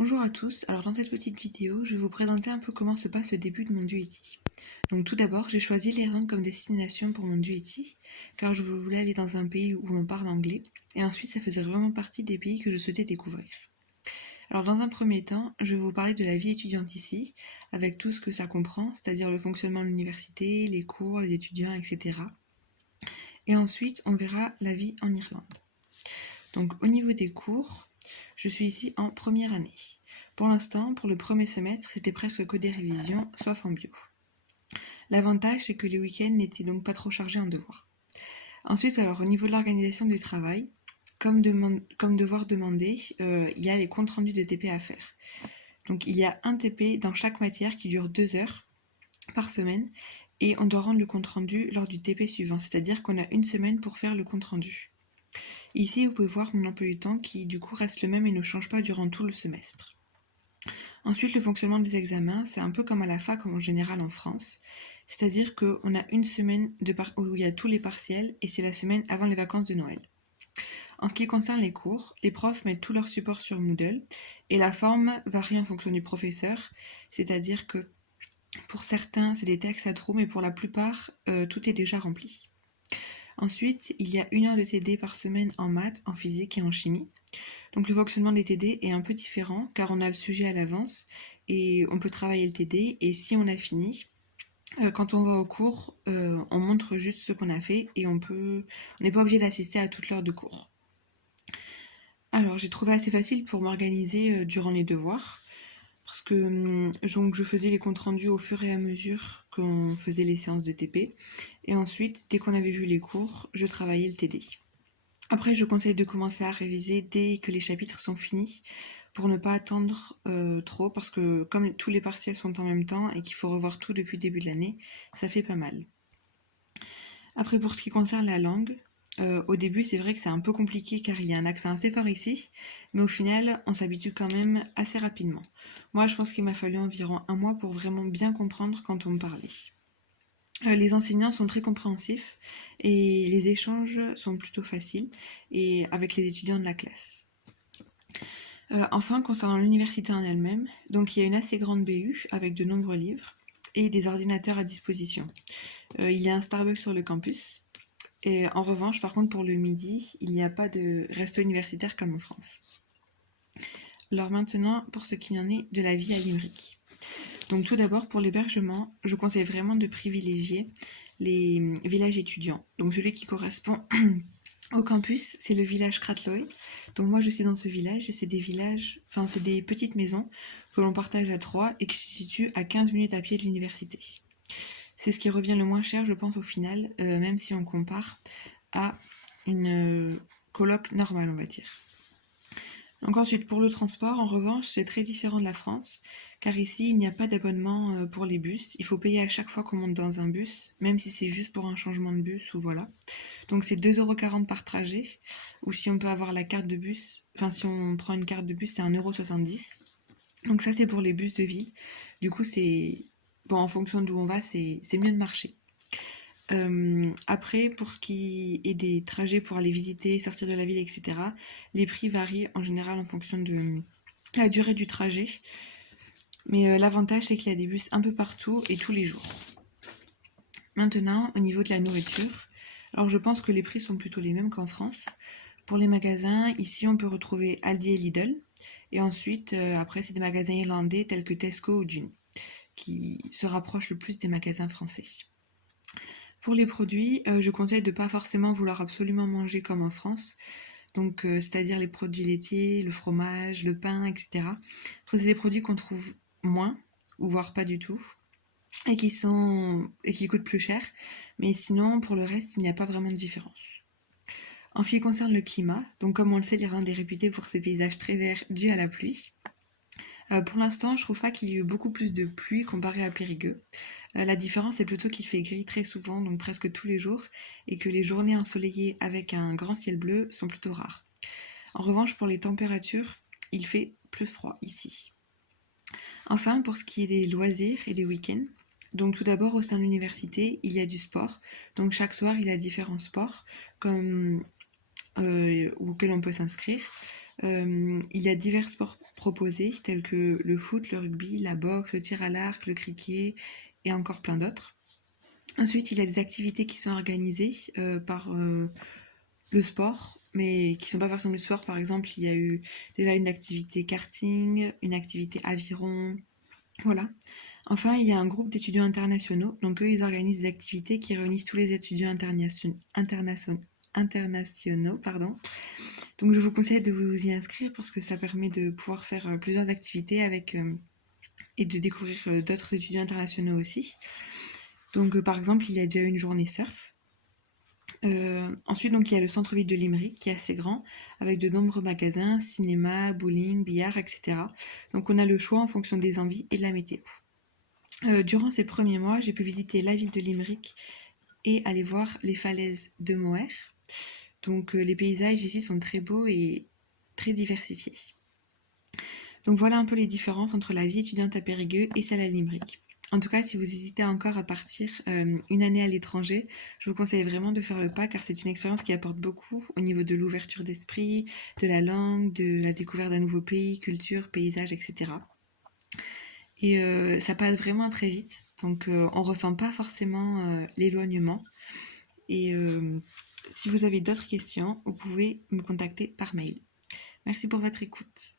Bonjour à tous, alors dans cette petite vidéo, je vais vous présenter un peu comment se passe le début de mon duety. Donc tout d'abord, j'ai choisi l'Irlande comme destination pour mon duety, car je voulais aller dans un pays où l'on parle anglais, et ensuite ça faisait vraiment partie des pays que je souhaitais découvrir. Alors dans un premier temps, je vais vous parler de la vie étudiante ici, avec tout ce que ça comprend, c'est-à-dire le fonctionnement de l'université, les cours, les étudiants, etc. Et ensuite, on verra la vie en Irlande. Donc au niveau des cours, je suis ici en première année. Pour l'instant, pour le premier semestre, c'était presque que des révisions, sauf en bio. L'avantage, c'est que les week-ends n'étaient donc pas trop chargés en devoirs. Ensuite, alors au niveau de l'organisation du travail, comme devoir demander, il y a les comptes rendus de TP à faire. Donc il y a un TP dans chaque matière qui dure 2 heures par semaine et on doit rendre le compte rendu lors du TP suivant, c'est-à-dire qu'on a une semaine pour faire le compte rendu. Ici, vous pouvez voir mon emploi du temps qui du coup reste le même et ne change pas durant tout le semestre. Ensuite, le fonctionnement des examens, c'est un peu comme à la fac en général en France, c'est-à-dire qu'on a une semaine où il y a tous les partiels et c'est la semaine avant les vacances de Noël. En ce qui concerne les cours, les profs mettent tout leur support sur Moodle et la forme varie en fonction du professeur, c'est-à-dire que pour certains, c'est des textes à trous, mais pour la plupart, tout est déjà rempli. Ensuite, il y a 1 heure de TD par semaine en maths, en physique et en chimie. Donc le fonctionnement des TD est un peu différent car on a le sujet à l'avance et on peut travailler le TD et si on a fini, quand on va au cours, on montre juste ce qu'on a fait et on n'est pas obligé d'assister à toute l'heure de cours. Alors j'ai trouvé assez facile pour m'organiser durant les devoirs parce que donc, je faisais les comptes rendus au fur et à mesure qu'on faisait les séances de TP et ensuite dès qu'on avait vu les cours, je travaillais le TD. Après, je conseille de commencer à réviser dès que les chapitres sont finis pour ne pas attendre trop parce que comme tous les partiels sont en même temps et qu'il faut revoir tout depuis le début de l'année, ça fait pas mal. Après, pour ce qui concerne la langue, au début, c'est vrai que c'est un peu compliqué car il y a un accent assez fort ici, mais au final, on s'habitue quand même assez rapidement. Moi, je pense qu'il m'a fallu environ 1 mois pour vraiment bien comprendre quand on me parlait. Les enseignants sont très compréhensifs et les échanges sont plutôt faciles et avec les étudiants de la classe. Enfin, concernant l'université en elle-même, donc il y a une assez grande BU avec de nombreux livres et des ordinateurs à disposition. Il y a un Starbucks sur le campus. Et en revanche, par contre, pour le midi, il n'y a pas de resto universitaire comme en France. Alors maintenant, pour ce qu'il en est de la vie à Limerick. Donc tout d'abord, pour l'hébergement, je conseille vraiment de privilégier les villages étudiants. Donc celui qui correspond au campus, c'est le village Cratloe. Donc moi, je suis dans ce village et c'est c'est des petites maisons que l'on partage à 3 et qui se situent à 15 minutes à pied de l'université. C'est ce qui revient le moins cher, je pense, au final, même si on compare à une coloc normale, on va dire. Donc ensuite, pour le transport, en revanche, c'est très différent de la France, car ici, il n'y a pas d'abonnement pour les bus. Il faut payer à chaque fois qu'on monte dans un bus, même si c'est juste pour un changement de bus ou voilà. Donc c'est 2,40 € par trajet, ou si on peut avoir la carte de bus, enfin si on prend une carte de bus, c'est 1,70 €. Donc ça, c'est pour les bus de ville. Du coup, bon, en fonction d'où on va, c'est mieux de marcher. Après, pour ce qui est des trajets pour aller visiter, sortir de la ville, etc., les prix varient en général en fonction de la durée du trajet. Mais l'avantage, c'est qu'il y a des bus un peu partout et tous les jours. Maintenant, au niveau de la nourriture, alors je pense que les prix sont plutôt les mêmes qu'en France. Pour les magasins, ici on peut retrouver Aldi et Lidl. Et ensuite, après, c'est des magasins irlandais tels que Tesco ou Dune, qui se rapprochent le plus des magasins français. Pour les produits, je conseille de ne pas forcément vouloir absolument manger comme en France, donc c'est-à-dire les produits laitiers, le fromage, le pain, etc. Parce que c'est des produits qu'on trouve moins, ou voire pas du tout, et qui coûtent plus cher. Mais sinon, pour le reste, il n'y a pas vraiment de différence. En ce qui concerne le climat, donc comme on le sait, l'Irlande est réputée pour ses paysages très verts dus à la pluie. Pour l'instant, je trouve pas qu'il y ait eu beaucoup plus de pluie comparé à Périgueux. La différence est plutôt qu'il fait gris très souvent, donc presque tous les jours, et que les journées ensoleillées avec un grand ciel bleu sont plutôt rares. En revanche, pour les températures, il fait plus froid ici. Enfin, pour ce qui est des loisirs et des week-ends, donc tout d'abord au sein de l'université, il y a du sport. Donc chaque soir, il y a différents sports auxquels on peut s'inscrire. Il y a divers sports proposés, tels que le foot, le rugby, la boxe, le tir à l'arc, le cricket et encore plein d'autres. Ensuite, il y a des activités qui sont organisées par le sport, mais qui ne sont pas forcément du sport. Par exemple, il y a eu déjà une activité karting, une activité aviron, voilà. Enfin, il y a un groupe d'étudiants internationaux. Donc eux, ils organisent des activités qui réunissent tous les étudiants internationaux, pardon. Donc je vous conseille de vous y inscrire parce que ça permet de pouvoir faire plusieurs activités avec et de découvrir d'autres étudiants internationaux aussi. Donc par exemple, il y a déjà eu une journée surf. Ensuite, donc, il y a le centre-ville de Limerick qui est assez grand, avec de nombreux magasins, cinéma, bowling, billard, etc. Donc on a le choix en fonction des envies et de la météo. Durant ces premiers mois, j'ai pu visiter la ville de Limerick et aller voir les falaises de Moher. Donc les paysages ici sont très beaux et très diversifiés. Donc voilà un peu les différences entre la vie étudiante à Périgueux et celle à Limerick. En tout cas, si vous hésitez encore à partir une année à l'étranger, je vous conseille vraiment de faire le pas car c'est une expérience qui apporte beaucoup au niveau de l'ouverture d'esprit, de la langue, de la découverte d'un nouveau pays, culture, paysage, etc. Et ça passe vraiment très vite, donc on ressent pas forcément l'éloignement. Et si vous avez d'autres questions, vous pouvez me contacter par mail. Merci pour votre écoute.